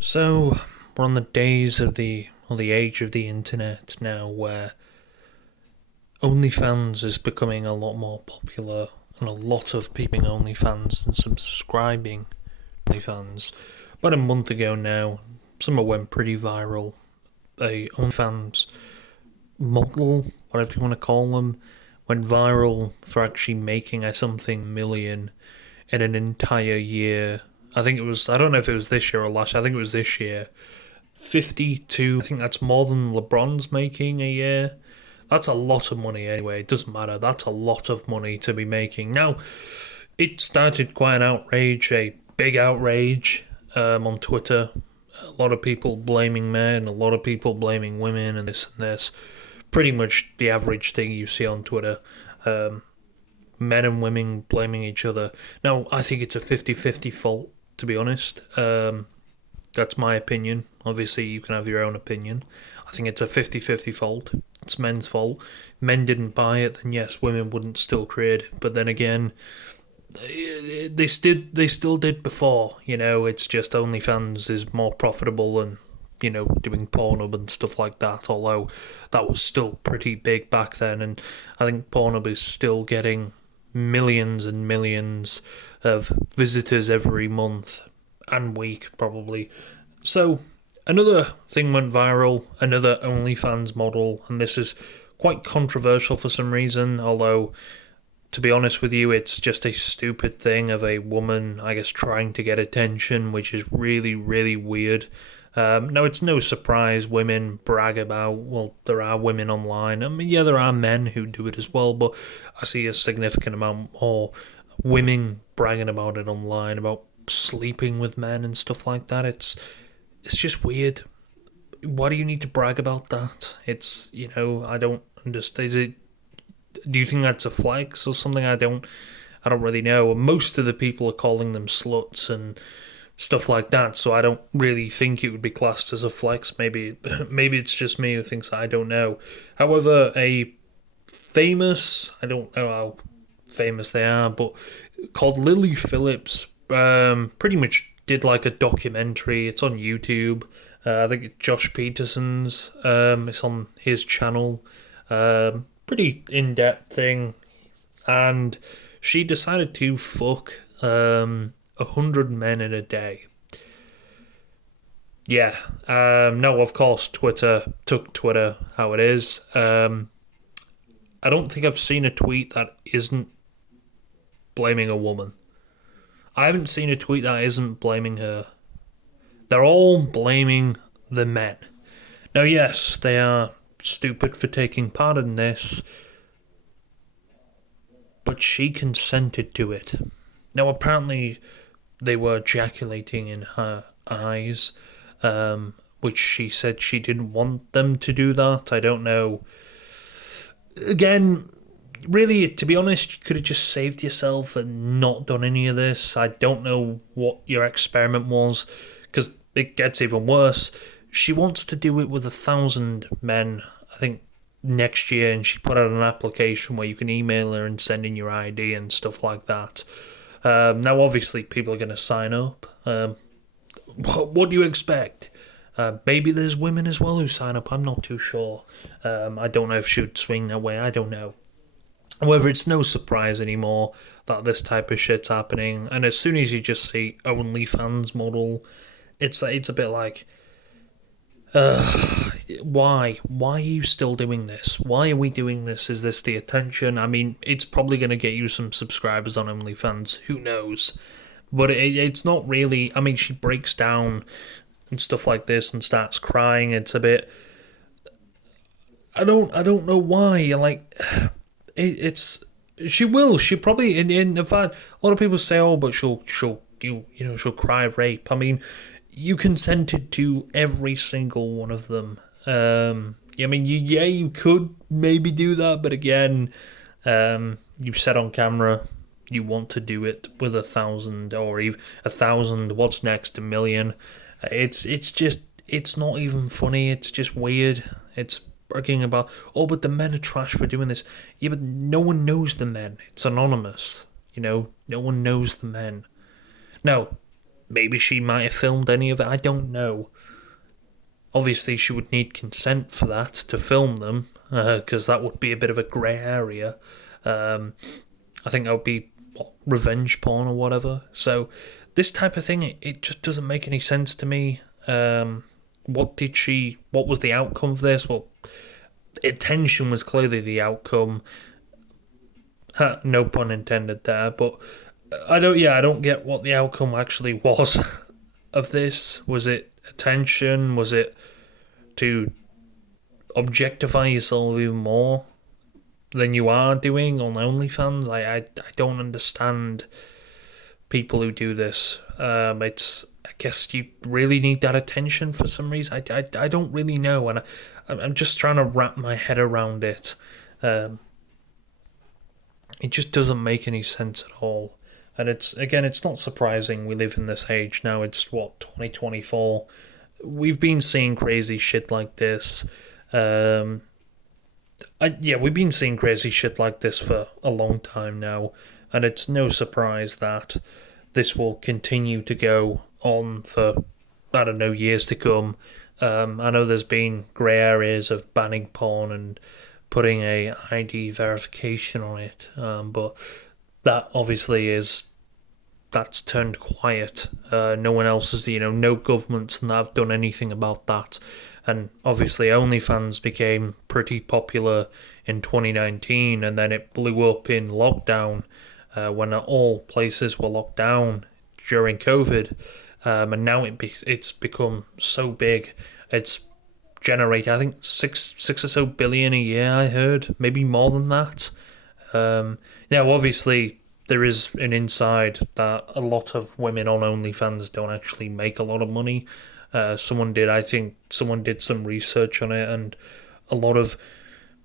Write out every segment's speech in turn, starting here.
So we're on the days of the age of the internet now, where OnlyFans is becoming a lot more popular, and a lot of people OnlyFans and subscribing OnlyFans. About a month ago now, somewhere went pretty viral. A OnlyFans model, whatever you want to call them, went viral for actually making a something million in an entire year. I think it was, I don't know if it was this year or last year, I think it was this year. 52, I think that's more than LeBron's making a year. That's a lot of money anyway, it doesn't matter, that's a lot of money to be making. Now, it started quite an outrage, a big outrage on Twitter. A lot of people blaming men, a lot of people blaming women, and this and this. Pretty much the average thing you see on Twitter. Men and women blaming each other. Now, I think it's a 50-50 fault, to be honest. That's my opinion. Obviously, you can have your own opinion. I think it's a 50-50 fault. It's men's fault. Men didn't buy it, then yes, women wouldn't still create it. But then again, they still did before. It's just OnlyFans is more profitable and doing Pornhub and stuff like that. Although that was still pretty big back then, and I think Pornhub is still getting millions and millions of visitors every month and week, probably. So another thing went viral, another OnlyFans model, and this is quite controversial for some reason, although to be honest with you, it's just a stupid thing of a woman, I guess, trying to get attention, which is really, really weird. No, it's no surprise women brag about, well, there are women online. I mean, yeah, there are men who do it as well, but I see a significant amount more women bragging about it online, about sleeping with men and stuff like that. It's just weird. Why do you need to brag about that? I don't understand. Do you think that's a flex or something? I don't really know. Most of the people are calling them sluts and stuff like that, so I don't really think it would be classed as a flex. Maybe it's just me who thinks I don't know. However, I don't know how famous they are, but called Lily Phillips, pretty much did like a documentary. It's on YouTube. I think Josh Peterson's. It's on his channel. Pretty in-depth thing, and she decided to fuck 100 men in a day. Yeah. No, of course, Twitter took Twitter how it is. I don't think I've seen a tweet that isn't blaming a woman. I haven't seen a tweet that isn't blaming her. They're all blaming the men. Now, yes, they are stupid for taking part in this, but she consented to it. Now, apparently, they were ejaculating in her eyes, which she said she didn't want them to do that. I don't know. Again, really, to be honest, you could have just saved yourself and not done any of this. I don't know what your experiment was, because it gets even worse. She wants to do it with 1,000 men, I think, next year, and she put out an application where you can email her and send in your ID and stuff like that. Now, obviously, people are going to sign up. What do you expect? Maybe there's women as well who sign up. I'm not too sure. I don't know if she would swing that way. I don't know. However, it's no surprise anymore that this type of shit's happening. And as soon as you just see OnlyFans model, it's a bit like, why? Why are you still doing this? Why are we doing this? Is this the attention? I mean, it's probably going to get you some subscribers on OnlyFans. Who knows? But it's not really. I mean, she breaks down and stuff like this and starts crying. It's a bit. I don't know why. Like, it's. She will. She probably in fact, a lot of people say, oh, but she'll she'll cry rape. I mean, you consented to every single one of them. I mean, you could maybe do that, but again, you've said on camera you want to do it with 1,000 or even 1,000. What's next? 1,000,000. It's not even funny. It's just weird. It's bragging about, oh, but the men are trash for doing this. Yeah, but no one knows the men. It's anonymous. No one knows the men. Now, maybe she might have filmed any of it. I don't know. Obviously, she would need consent for that to film them, because that would be a bit of a grey area. I think that would be revenge porn or whatever. So this type of thing, it just doesn't make any sense to me. What was the outcome of this? Well, attention was clearly the outcome. No pun intended there, but I don't get what the outcome actually was of this. Was it attention? Was it to objectify yourself even more than you are doing on OnlyFans? I don't understand people who do this. I guess you really need that attention for some reason. I don't really know, and I'm just trying to wrap my head around it. It just doesn't make any sense at all. And it's not surprising we live in this age now. It's 2024. We've been seeing crazy shit like this. We've been seeing crazy shit like this for a long time now, and it's no surprise that this will continue to go on for, I don't know, years to come. I know there's been grey areas of banning porn and putting a ID verification on it, but that obviously that's turned quiet. No one else has, no governments and that have done anything about that. And obviously OnlyFans became pretty popular in 2019, and then it blew up in lockdown when all places were locked down during COVID. And now it's become so big. It's generated, I think, six or so billion a year, I heard. Maybe more than that. Now, obviously, there is an inside that a lot of women on OnlyFans don't actually make a lot of money. Someone did some research on it, and a lot of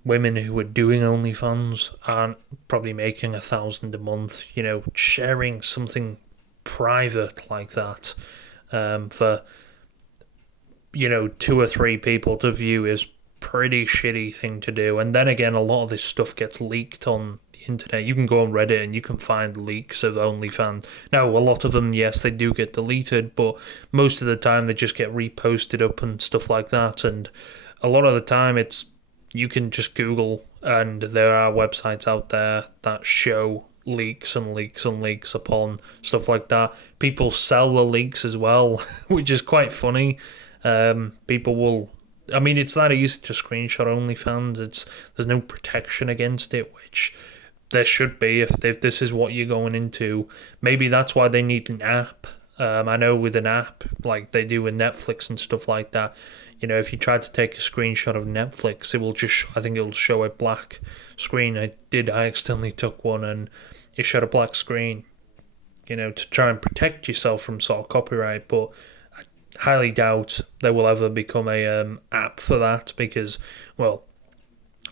women who are doing OnlyFans aren't probably making $1,000 a month, sharing something private like that for 2 or 3 people to view is pretty shitty thing to do. And then again, a lot of this stuff gets leaked on the internet. You can go on Reddit and you can find leaks of OnlyFans. Now, a lot of them, yes, they do get deleted, but most of the time they just get reposted up and stuff like that. And a lot of the time you can just Google, and there are websites out there that show leaks and leaks and leaks upon stuff like that. People sell the leaks as well, which is quite funny. People will, it's that easy to screenshot OnlyFans. There's no protection against it, which there should be if this is what you're going into. Maybe that's why they need an app. I know with an app, like they do with Netflix and stuff like that, if you try to take a screenshot of Netflix, it will just, I think it'll show a black screen. I accidentally took one and it showed a black screen, to try and protect yourself from sort of copyright, but I highly doubt there will ever become a app for that, because, well,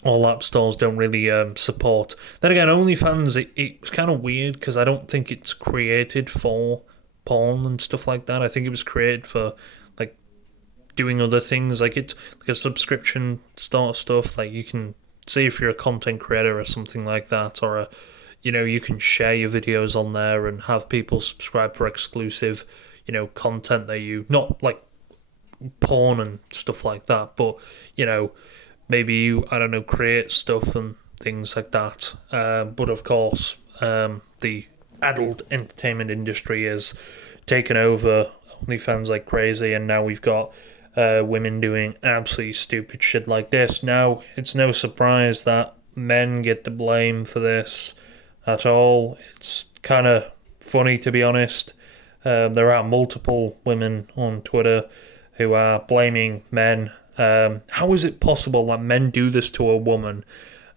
all app stores don't really support. Then again, OnlyFans, it was kind of weird, because I don't think it's created for porn and stuff like that. I think it was created for, like, doing other things. Like, it's like a subscription sort of stuff. Like, you can see if you're a content creator or something like that, or you can share your videos on there and have people subscribe for exclusive, content that you, not like porn and stuff like that, but, maybe you, I don't know, create stuff and things like that. But of course, the adult entertainment industry has taken over OnlyFans like crazy, and now we've got women doing absolutely stupid shit like this. Now, it's no surprise that men get the blame for this at all. It's kind of funny, to be honest. There are multiple women on Twitter who are blaming men. How is it possible that men do this to a woman?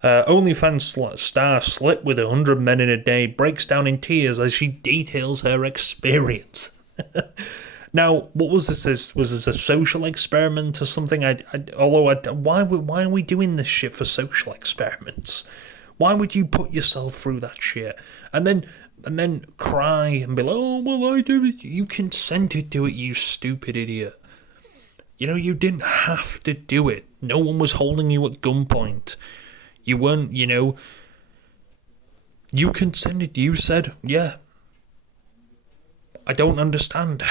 OnlyFans star slept with 100 men in a day, breaks down in tears as she details her experience. Now, what was this? Was this a social experiment or something? Why are we doing this shit for social experiments? Why would you put yourself through that shit? And then cry and be like, oh, well, I do it. You consented to it, you stupid idiot. You didn't have to do it. No one was holding you at gunpoint. You weren't, you consented. You said, yeah, I don't understand.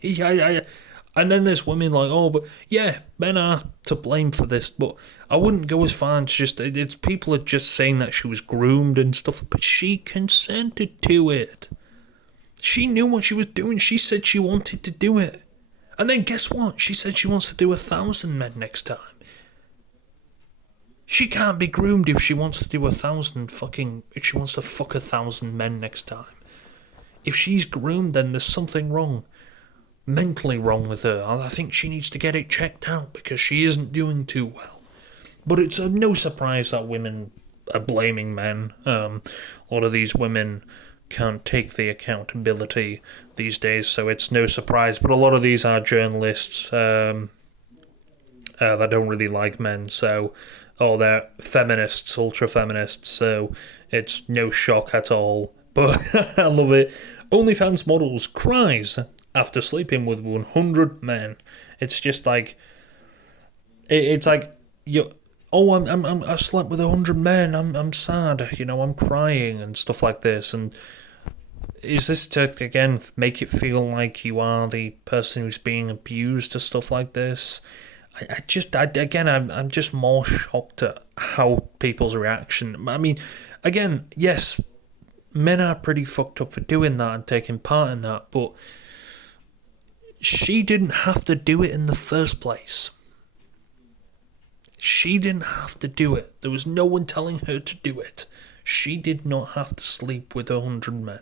yeah. And then there's women like, oh, but yeah, men are to blame for this, but I wouldn't go as far as it's people are just saying that she was groomed and stuff, but she consented to it. She knew what she was doing. She said she wanted to do it. And then guess what? She said she wants to do 1,000 men next time. She can't be groomed if she wants to do 1,000 if she wants to fuck 1,000 men next time. If she's groomed, then there's something wrong. Mentally wrong with her. I think she needs to get it checked out because she isn't doing too well. But it's no surprise that women are blaming men. A lot of these women can't take the accountability these days, so it's no surprise. But a lot of these are journalists that don't really like men, so they're feminists, ultra feminists, so it's no shock at all. But I love it. OnlyFans models cries after sleeping with 100 men. It's just like, it's like I slept with 100 men. I'm sad. I'm crying and stuff like this. And is this to again make it feel like you are the person who's being abused or stuff like this? I'm just more shocked at how people's reaction. I mean, again, yes, men are pretty fucked up for doing that and taking part in that, but she didn't have to do it in the first place. She didn't have to do it. There was no one telling her to do it. She did not have to sleep with 100 men.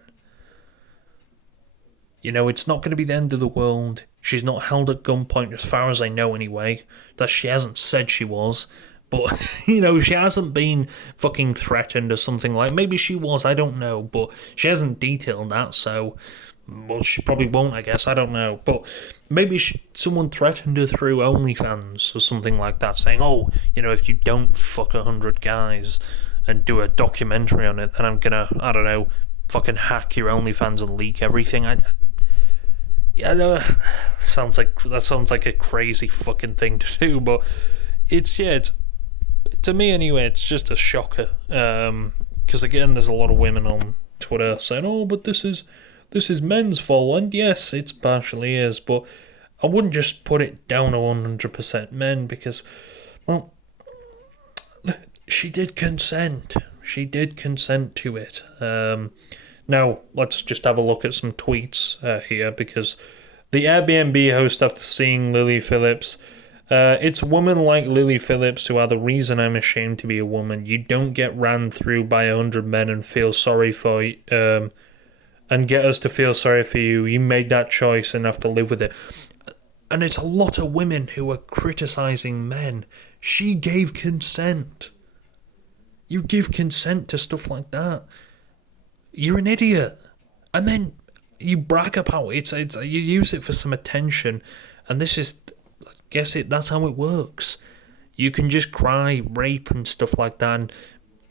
It's not going to be the end of the world. She's not held at gunpoint, as far as I know anyway. That she hasn't said she was. But, she hasn't been fucking threatened or something like... Maybe she was, I don't know. But she hasn't detailed that, so... Well, she probably won't, I guess. I don't know. But maybe someone threatened her through OnlyFans or something like that, saying, if you don't fuck 100 guys and do a documentary on it, then I'm gonna, I don't know, fucking hack your OnlyFans and leak everything. That sounds like a crazy fucking thing to do, but it's to me anyway, it's just a shocker. Because again, there's a lot of women on Twitter saying, but this is men's fault, and yes, it's partially is, but I wouldn't just put it down to 100% men because, well, she did consent. She did consent to it. Now, let's just have a look at some tweets here, because the Airbnb host, after seeing Lily Phillips, it's women like Lily Phillips who are the reason I'm ashamed to be a woman. You don't get ran through by 100 men and feel sorry for and get us to feel sorry for you. You made that choice and have to live with it. And it's a lot of women who are criticising men. She gave consent. You give consent to stuff like that. You're an idiot. And then you brag about it. It's you use it for some attention. And this is, that's how it works. You can just cry, rape and stuff like that. And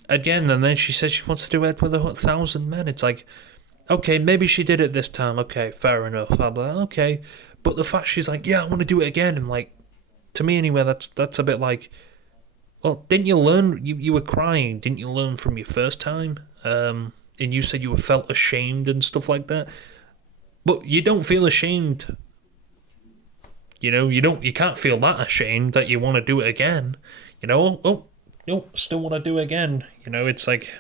again, and then she says she wants to do it with 1,000 men. It's like, okay, maybe she did it this time. Okay, fair enough. I'm like, okay. But the fact she's like, yeah, I want to do it again. And like, to me anyway, that's a bit like, well, didn't you learn? You were crying. Didn't you learn from your first time? And you said you felt ashamed and stuff like that. But you don't feel ashamed. You can't feel that ashamed that you want to do it again. Still want to do it again. It's like,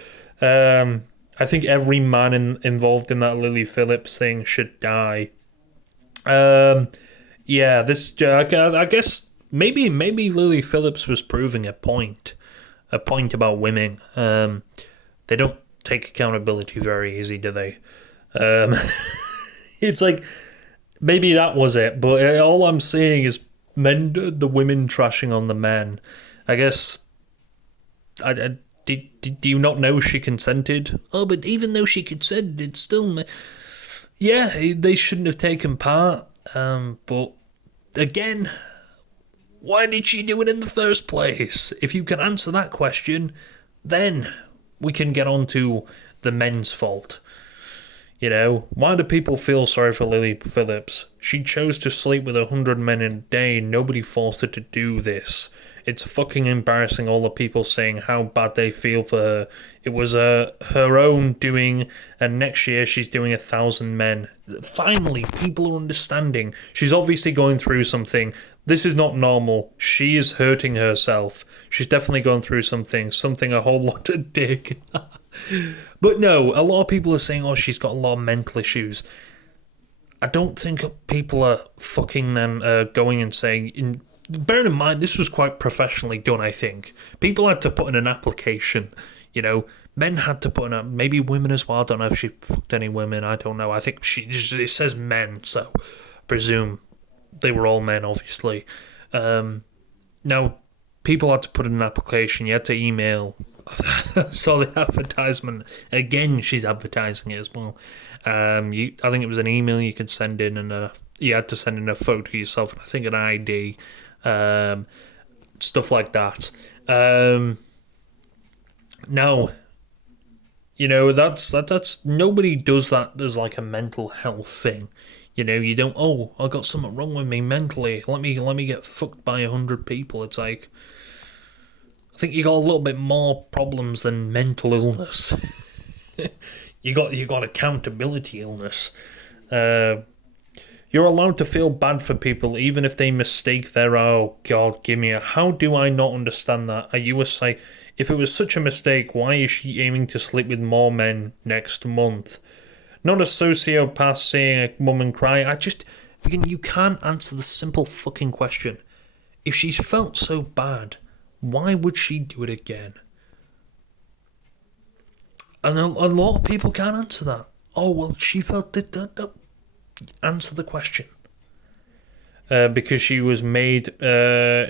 I think every man involved in that Lily Phillips thing should die. I guess maybe Lily Phillips was proving a point about women. They don't take accountability very easy, do they? It's like, maybe that was it, but all I'm seeing is the women trashing on the men. I guess, did you not know she consented? Oh, but even though she consented, it's still... Yeah, they shouldn't have taken part, but again, why did she do it in the first place? If you can answer that question, then we can get on to the men's fault. Why do people feel sorry for Lily Phillips? She chose to sleep with 100 men in a day. Nobody forced her to do this. It's fucking embarrassing, all the people saying how bad they feel for her. It was her own doing, and next year she's doing 1,000 men. Finally, people are understanding. She's obviously going through something. This is not normal. She is hurting herself. She's definitely going through something a whole lot of dick. But no, a lot of people are saying, oh, she's got a lot of mental issues. I don't think people are fucking them going and saying... Bear in mind, this was quite professionally done, I think. People had to put in an application, you know. Men had to put in a... Maybe women as well. I don't know if she fucked any women. I don't know. I think it says men, so I presume they were all men, obviously. Now, people had to put in an application. You had to email. I saw the advertisement. Again, she's advertising it as well. I think it was an email you could send in, and you had to send in a photo of yourself, and I think an ID, stuff like that. Now, you know, that's nobody does that as like a mental health thing. You know, you don't, oh, I got something wrong with me mentally. Let me get fucked by 100 people. It's like, I think you got a little bit more problems than mental illness. you got accountability illness. You're allowed to feel bad for people even if they mistake their, oh God, give me a... How do I not understand that? Are you a psych... If it was such a mistake, why is she aiming to sleep with more men next month? Not a sociopath seeing a woman cry. You can't answer the simple fucking question. If she's felt so bad, why would she do it again? And a lot of people can't answer that. Oh, well, she felt it. Answer the question. Because she was made...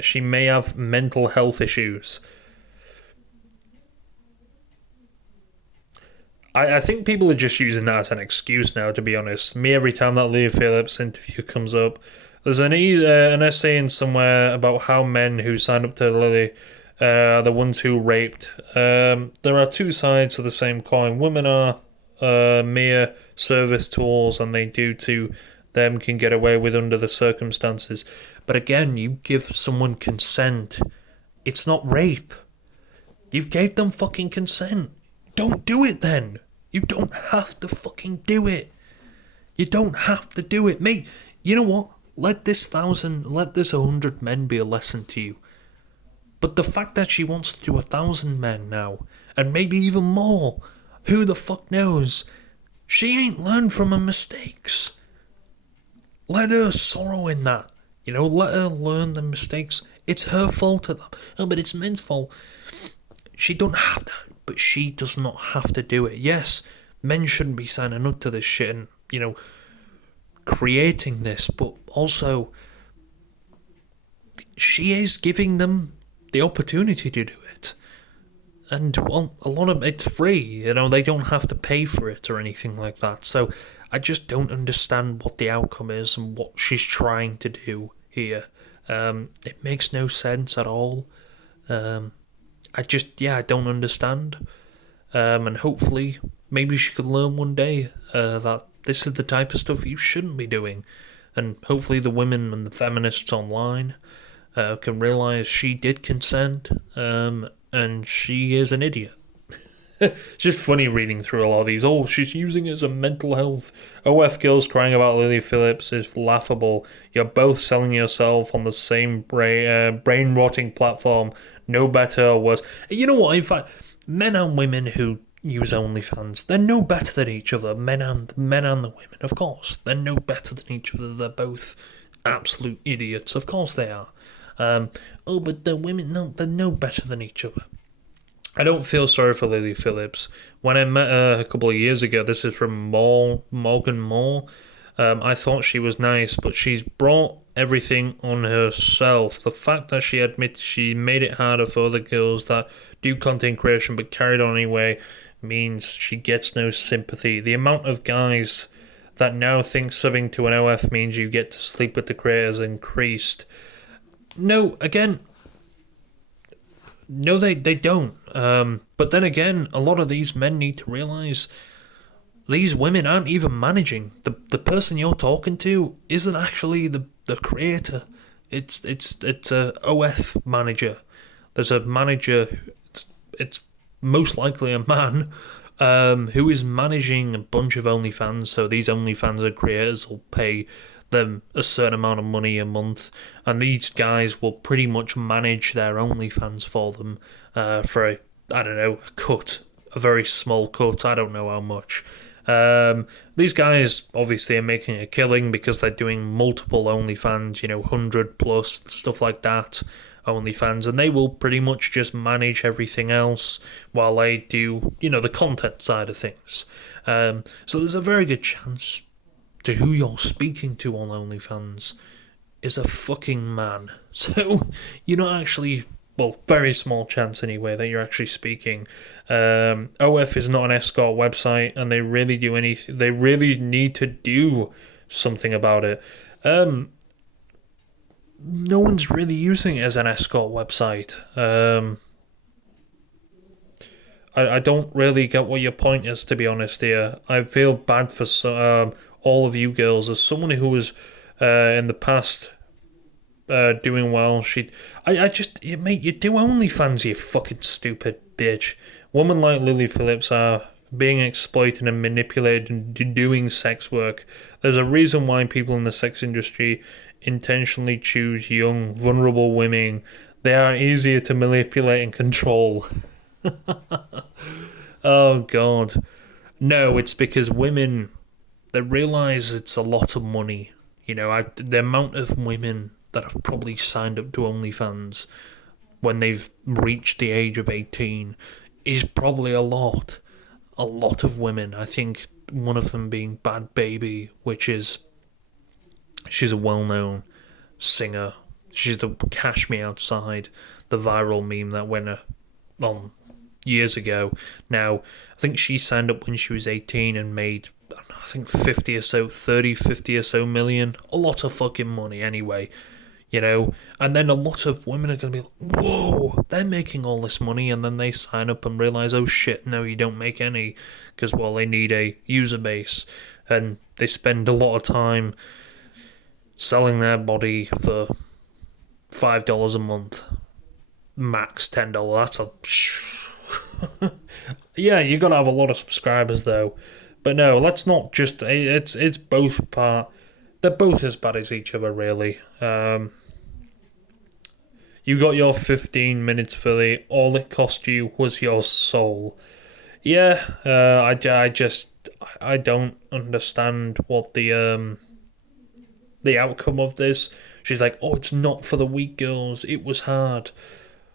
she may have mental health issues. I think people are just using that as an excuse now, to be honest. Me, every time that Leah Phillips interview comes up, there's an essay in somewhere about how men who sign up to Lily are the ones who raped. There are two sides of the same coin. Women are mere service tools, and they do to them can get away with under the circumstances. But again, you give someone consent. It's not rape. You gave them fucking consent. Don't do it then. You don't have to fucking do it. You don't have to do it. Mate, you know what? Let this 100 men be a lesson to you. But the fact that she wants to do 1,000 men now, and maybe even more, who the fuck knows? She ain't learned from her mistakes. Let her sorrow in that. You know, let her learn the mistakes. It's her fault at that. Oh, but it's men's fault. She don't have to. But she does not have to do it. Yes, men shouldn't be signing up to this shit and, you know, creating this, but also she is giving them the opportunity to do it. And, well, a lot of it's free, you know, they don't have to pay for it or anything like that. So I just don't understand what the outcome is and what she's trying to do here. It makes no sense at all. I don't understand. And hopefully, maybe she could learn one day that this is the type of stuff you shouldn't be doing. And hopefully the women and the feminists online can realise she did consent, and she is an idiot. It's just funny reading through a lot of these. Oh, she's using it as a mental health. OF girls crying about Lily Phillips is laughable. You're both selling yourself on the same brain-rotting platform. No better or worse. You know what? In fact, men and women who use OnlyFans, they're no better than each other. Men and the women, of course. They're no better than each other. They're both absolute idiots. Of course they are. But the women, no, they're no better than each other. I don't feel sorry for Lily Phillips. When I met her a couple of years ago, this is from Morgan Moore, I thought she was nice, but she's brought everything on herself. The fact that she admits she made it harder for other girls that do content creation but carried on anyway means she gets no sympathy. The amount of guys that now think subbing to an OF means you get to sleep with the creators increased. No, again... No, they don't. But then again, a lot of these men need to realise these women aren't even managing. The person you're talking to isn't actually the creator. It's a OF manager. There's a manager, it's most likely a man, who is managing a bunch of OnlyFans. So these OnlyFans creators will pay them a certain amount of money a month, and these guys will pretty much manage their OnlyFans for them for I don't know, a cut, a very small cut. I don't know how much. These guys obviously are making a killing because they're doing multiple OnlyFans, 100 plus, stuff like that, OnlyFans, and they will pretty much just manage everything else while they do, the content side of things. So there's a very good chance to who you're speaking to on OnlyFans is a fucking man. So you're not actually, well, very small chance anyway that you're actually speaking. OF is not an escort website, and they really do anything. They really need to do something about it. No one's really using it as an escort website. I don't really get what your point is, to be honest here. I feel bad for all of you girls. As someone who was in the past doing well, mate, you do OnlyFans, you fucking stupid bitch. Women like Lily Phillips are being exploited and manipulated and doing sex work. There's a reason why people in the sex industry intentionally choose young, vulnerable women. They are easier to manipulate and control. Oh God. No, it's because women, they realise it's a lot of money. The amount of women that have probably signed up to OnlyFans when they've reached the age of 18 is probably a lot. A lot of women. I think one of them being Bad Baby, she's a well-known singer. She's the Cash Me Outside, the viral meme that went on years ago. Now, I think she signed up when she was 18 and made, I think 50 or so million. A lot of fucking money anyway. And then a lot of women are going to be like, whoa, they're making all this money, and then they sign up and realise, oh shit, no, you don't make any, because, well, they need a user base, and they spend a lot of time selling their body for $5 a month, max $10, that's a... Yeah, you got to have a lot of subscribers, though, but no, let's not just, it's both they're both as bad as each other, really. You got your 15 minutes fully. All it cost you was your soul. Yeah, I don't understand what the outcome of this. She's like, oh, it's not for the weak girls. It was hard.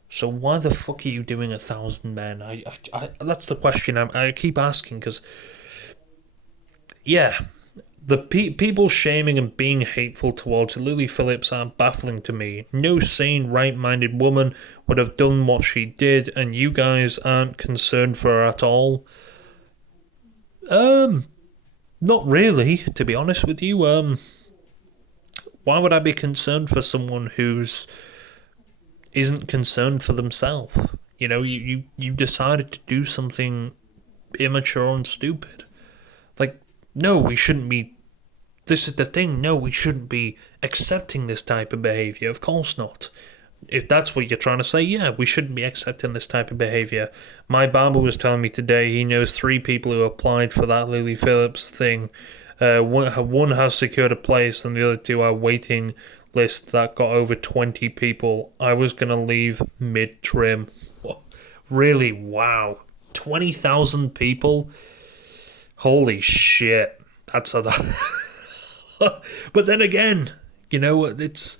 So why the fuck are you doing 1,000 men? I that's the question I keep asking, because, yeah, the people shaming and being hateful towards Lily Phillips are baffling to me. No sane, right-minded woman would have done what she did, and you guys aren't concerned for her at all. Not really, to be honest with you. Why would I be concerned for someone who's isn't concerned for themselves? You decided to do something immature and stupid. Like, no, we shouldn't be. This is the thing. No, we shouldn't be accepting this type of behaviour. Of course not. If that's what you're trying to say, yeah, we shouldn't be accepting this type of behaviour. My barber was telling me today he knows 3 people who applied for that Lily Phillips thing. One has secured a place, and the other 2 are waiting list that got over 20 people. I was going to leave mid-trim. Really? Wow. 20,000 people? Holy shit. That's a... But then again, it's...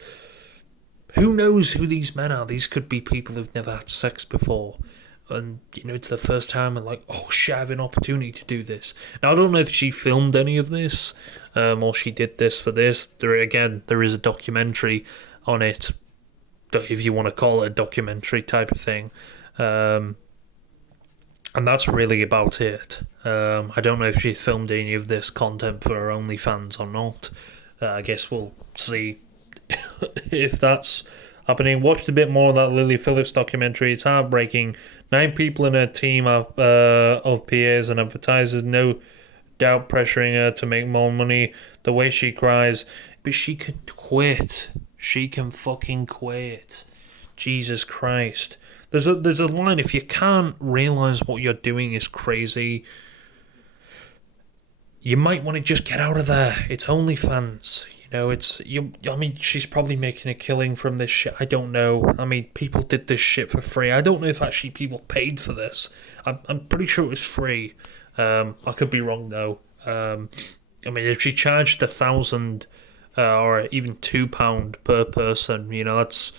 Who knows who these men are? These could be people who've never had sex before. And, it's the first time and like, oh shit, I have an opportunity to do this. Now, I don't know if she filmed any of this, or she did this for this. There is a documentary on it, if you want to call it a documentary type of thing. And that's really about it. I don't know if she filmed any of this content for her OnlyFans or not. I guess we'll see if that's happening. Watched a bit more of that Lily Phillips documentary. It's heartbreaking. 9 people in her team of PAs and advertisers, no doubt pressuring her to make more money. The way she cries. But she can quit. She can fucking quit. Jesus Christ. There's a line. If you can't realize what you're doing is crazy, you might want to just get out of there. It's OnlyFans. It's you. I mean, she's probably making a killing from this shit. I don't know. I mean, people did this shit for free. I don't know if actually people paid for this. I'm pretty sure it was free. I could be wrong though. I mean, if she charged 1,000 or even £2 per person, that's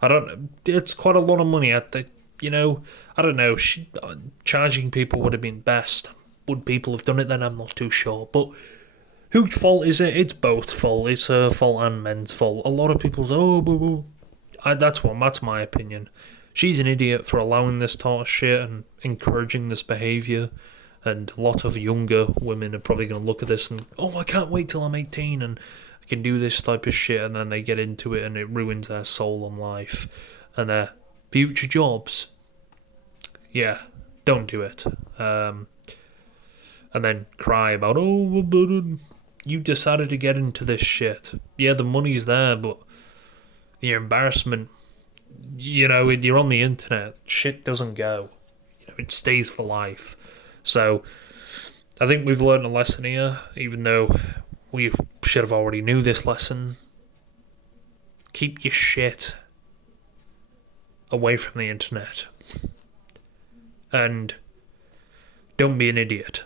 I don't. It's quite a lot of money. I don't know. Charging people would have been best. Would people have done it then? I'm not too sure. But whose fault is it? It's both fault. It's her fault and men's fault. A lot of people say, "Oh, boo boo." That's my opinion. She's an idiot for allowing this sort of shit and encouraging this behaviour. And a lot of younger women are probably going to look at this and, oh, I can't wait till I'm 18 and I can do this type of shit. And then they get into it and it ruins their soul and life and their future jobs. Yeah, don't do it. And then cry about, oh, you decided to get into this shit. Yeah, the money's there, but your embarrassment, you're on the internet. Shit doesn't go. It stays for life. So, I think we've learned a lesson here, even though we should have already knew this lesson. Keep your shit away from the internet. And don't be an idiot.